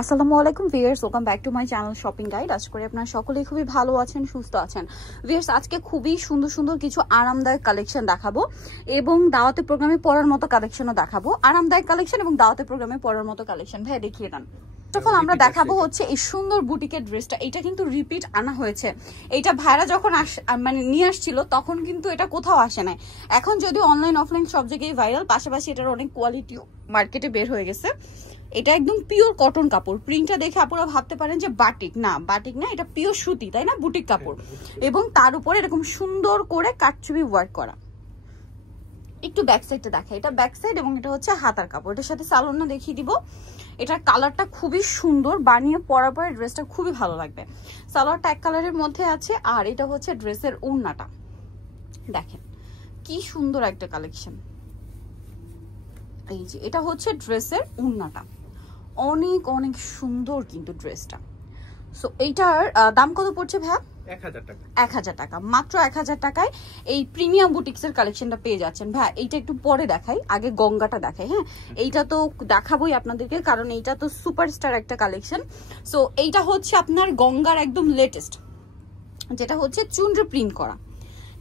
আসসালামু আলাইকুম viewers, welcome back to my channel shopping guide. আশা করি আপনারা সকলেই খুবই ভালো আছেন, সুস্থ আছেন। ভিউয়ার্স, আজকে খুবই সুন্দর সুন্দর কিছু আরামদায়ক কালেকশন দেখাবো এবং দাওয়াতে প্রোগ্রামে পরার মতো কালেকশনও দেখাবো। আরামদায়ক কালেকশন এবং দাওয়াতে প্রোগ্রামে পরার মতো কালেকশন ভাই দেখিয়ে দেন। তখন আমরা দেখাবো হচ্ছে এই সুন্দর বুটিকের ড্রেসটা। এটা কিন্তু রিপিট আনা হয়েছে। এইটা ভাইরা যখন মানে নিয়ে আসছিল তখন কিন্তু এটা কোথাও আসে নাই। এখন যদিও অনলাইন অফলাইন সব জায়গায় ভাইরাল, পাশাপাশি এটার অনেক কোয়ালিটিও মার্কেটে বের হয়ে গেছে। এটা একদম পিওর কটন কাপড়। প্রিন্টটা দেখে আপনারা ভাবতে পারেন যে বাটিক না, বাটিক না, এটা পিওর সুতি, তাই না, বুটিক কাপড়। এবং তার উপরে এরকম সুন্দর করে কাটচুপি ওয়ার্ক করা। একটু ব্যাক সাইডটা দেখা, এটা ব্যাক সাইড এবং এটা হচ্ছে হাতার কাপড়। এটার সাথে সালোয়ারটা দেখিয়ে দিব। এটার কালারটা খুবই সুন্দর, বানিয়ে পরার পরে ড্রেসটা খুবই ভালো লাগবে। সালোয়ারটা এক কালারের মধ্যে আছে, আর এটা হচ্ছে ড্রেসের ওড়নাটা। দেখেন কি সুন্দর একটা কালেকশন। এই যে এটা হচ্ছে ড্রেসের ওড়নাটা, অনেক অনেক সুন্দর কিন্তু ড্রেসটা। সো এইটার দাম কত পড়ছে ভাইয়া? 1000 টাকা। 1000 টাকা, মাত্র 1000 টাকায় এই প্রিমিয়াম বুটিক্সের কালেকশনটা পেয়ে যাচ্ছেন। ভাই এইটা একটু পরে দেখাই, আগে গঙ্গাটা দেখাই। হ্যাঁ, এইটা তো দেখাবোই আপনাদেরকে, কারণ এইটা তো সুপারস্টার একটা কালেকশন। সো এইটা হচ্ছে আপনার গঙ্গার একদম লেটেস্ট, যেটা হচ্ছে চুনরি প্রিন্ট করা।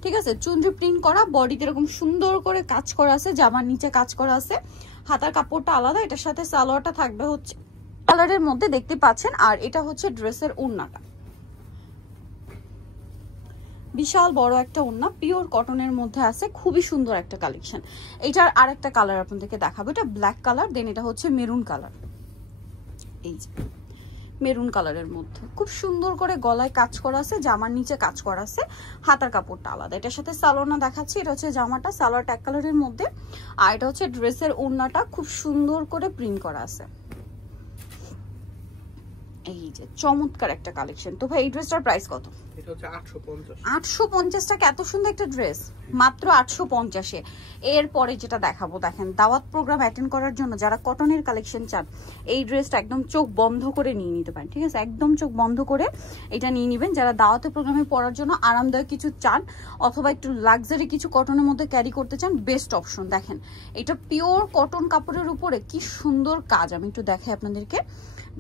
ঠিক আছে, চুনরি প্রিন্ট করা, বডিতে এরকম সুন্দর করে কাজ করা আছে, জামার নিচে কাজ করা আছে, হাতার কাপড়টা আলাদা। এটার সাথে সালোয়ারটা থাকবে হচ্ছে কালারের মধ্যে দেখতে পাচ্ছেন, আর এটা হচ্ছে ড্রেসের ওড়নাটা। বিশাল বড় একটা ওড়না, পিওর কটনের মধ্যে আছে, খুবই সুন্দর একটা কালেকশন। এটার আরেকটা কালার আপনাদেরকে দেখাবো, এটা ব্ল্যাক কালার, দেন এটা হচ্ছে মেরুন কালার। এই যে মেরুন কালারের মধ্যে খুব সুন্দর করে গলায় কাজ করা আছে, জামার নিচে কাজ করা আছে, হাতার কাপড়টা আলাদা। এটার সাথে সালোয়ারটা দেখাচ্ছি, এটা হচ্ছে জামাটা, সালোয়ারটা এক কালারের মধ্যে, আর এটা হচ্ছে ড্রেসের ওড়নাটা, খুব সুন্দর করে প্রিন্ট করা আছে। এই যে চমৎকার একটা কালেকশন। তো ভাই এই ড্রেসটার প্রাইস কত? এটা হচ্ছে 850। 850 টাকা, এত সুন্দর একটা ড্রেস মাত্র 850-এ। এরপরে যেটা দেখাবো, দেখেন দাওয়াত প্রোগ্রাম অ্যাটেন্ড করার জন্য যারা কটনের কালেকশন চান, এই ড্রেসটা একদম চোখ বন্ধ করে নিয়ে নিতে পারেন। ঠিক আছে, একদম চোখ বন্ধ করে এটা নিয়ে নেবেন। যারা দাওয়াতে প্রোগ্রামে পরার জন্য আরামদায়ক কিছু চান, অথবা একটু লাক্সারি কিছু কটনের মধ্যে ক্যারি করতে চান, বেস্ট অপশন। দেখেন এটা পিওর কটন কাপড়ের উপরে কি সুন্দর কাজ, আমি একটু দেখাই আপনাদেরকে।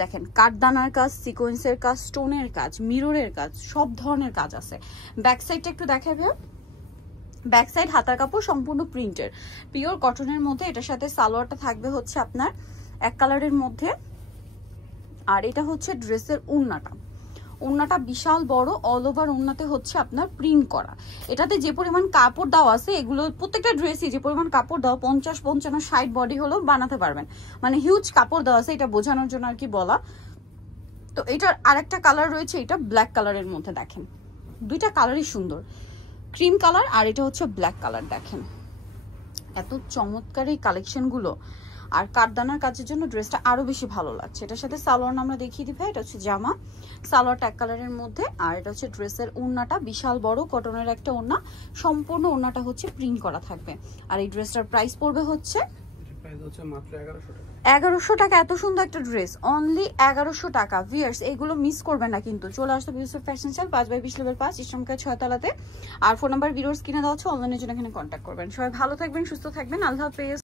দেখেন কাঠদানার কাজ, সিকোয়েন্সের কাজ, স্টোনের কাজ, মিররের কাজ, সব ধরনের কাজ আছে। ব্যাক সাইডটা একটু দেখাবে। ব্যাক সাইড হাতার কাপড় সম্পূর্ণ প্রিন্টের, পিওর কটনের মধ্যে। এটার সাথে সালোয়ারটা থাকবে হচ্ছে আপনার এক কালারের মধ্যে, আর এটা হচ্ছে ড্রেসের ওড়নাটা। ওড়নাটা বিশাল বড়, অল ওভার ওড়নাতে হচ্ছে আপনার প্রিন্ট করা। এটাতে যে পরিমাণ কাপড় দেওয়া আছে, এগুলো প্রত্যেকটা ড্রেসই যে পরিমাণ কাপড় দেওয়া, 50, 55, 60 বডি হলেও বানাতে পারবেন। মানে হিউজ কাপড় দেওয়া আছে, এটা বোঝানোর জন্য আর কি বলা। তো এটার আরেকটা কালার রয়েছে, এটা ব্ল্যাক কালারের মধ্যে। দেখেন দুইটা কালারই সুন্দর, ক্রিম কালার আর এটা হচ্ছে ব্ল্যাক কালার। দেখেন এত চমৎকার এই কালেকশনগুলো, আর কাঠদানার কাজের জন্য ড্রেসটা আরো বেশি ভালো লাগছে। এটার সাথে সালোয়ার আমরা দেখিয়ে দিই ভাই, এটা হচ্ছে জামা, সালোয়ারটা এক কালারের মধ্যে, আর এটা হচ্ছে ড্রেসের ওড়নাটা, বিশাল বড় কটনের একটা ওড়না, সম্পূর্ণ ওড়নাটা হচ্ছে প্রিন্ট করা থাকবে। আর এই ড্রেসটার প্রাইস পড়বে হচ্ছে মাত্র 1100 টাকা। 1100 টাকা। এত সুন্দর একটা ড্রেস, অনলি 1100 টাকা। ভিউয়ার্স এগুলো মিস করবেন না কিন্তু, চলে আসতে বিউসুফ ফ্যাশন স্টাইল 5/20 লেভেল 5 ইসলামকে 6 তলাতে। আর ফোন নাম্বার ভিডিওস কিনে দেওয়া হচ্ছে, অনলাইনের জন্য এখানে কন্ট্যাক্ট করবেন। সবাই ভালো থাকবেন, সুস্থ থাকবেন, আল্লাহ হাফেজ।